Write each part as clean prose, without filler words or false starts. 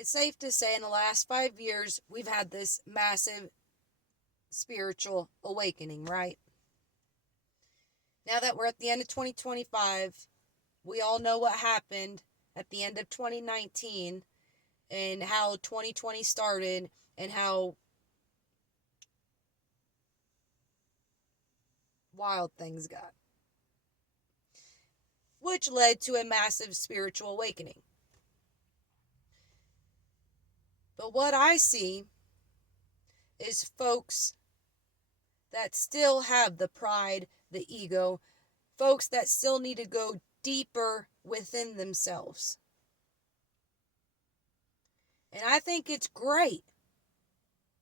it's safe to say in the last 5 years, we've had this massive spiritual awakening, right? Now that we're at the end of 2025, we all know what happened at the end of 2019 and how 2020 started and how wild things got, which led to a massive spiritual awakening. But what I see is folks that still have the pride, the ego, folks that still need to go deeper within themselves. And I think it's great.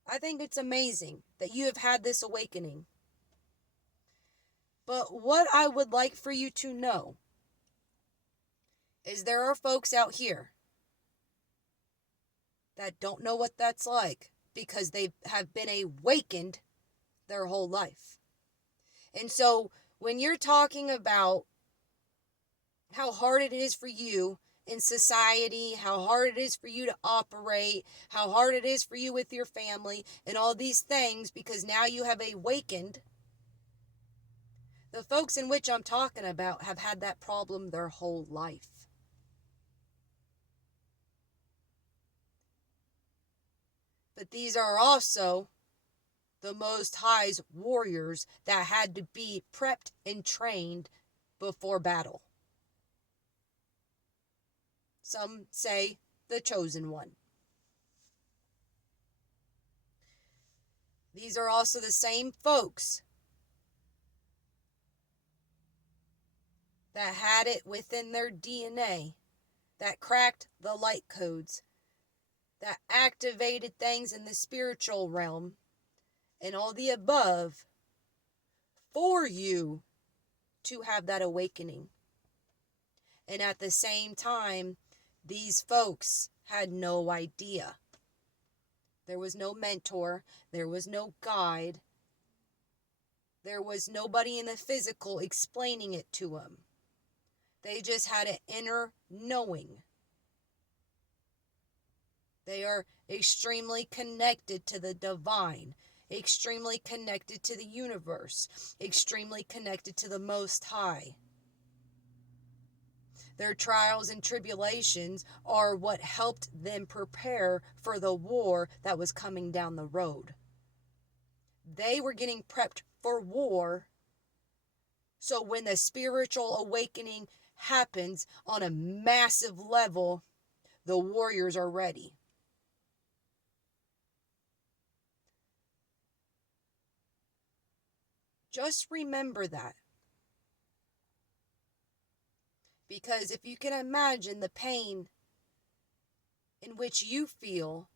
I think it's amazing that you have had this awakening. But what I would like for you to know is there are folks out here that don't know what that's like because they have been awakened their whole life. And so when you're talking about how hard it is for you in society, how hard it is for you to operate, how hard it is for you with your family, and all these things because now you have awakened, the folks in which I'm talking about have had that problem their whole life. But these are also the Most High's warriors that had to be prepped and trained before battle. Some say the chosen one. These are also the same folks that had it within their DNA, that cracked the light codes, that activated things in the spiritual realm, and all the above for you to have that awakening. And at the same time, these folks had no idea. There was no mentor, there was no guide, there was nobody in the physical explaining it to them. They just had an inner knowing. They are extremely connected to the divine, extremely connected to the universe, extremely connected to the Most High. Their trials and tribulations are what helped them prepare for the war that was coming down the road. They were getting prepped for war, so when the spiritual awakening happens on a massive level, the warriors are ready. Just remember that. Because if you can imagine the pain in which you feel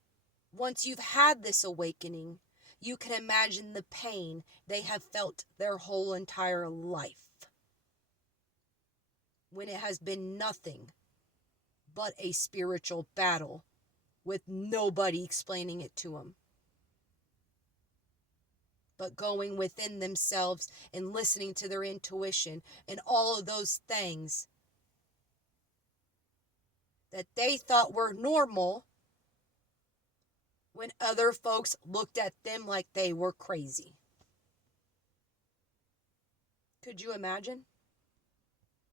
once you've had this awakening, you can imagine the pain they have felt their whole entire life when it has been nothing but a spiritual battle with nobody explaining it to them, but going within themselves and listening to their intuition and all of those things that they thought were normal when other folks looked at them like they were crazy. Could you imagine?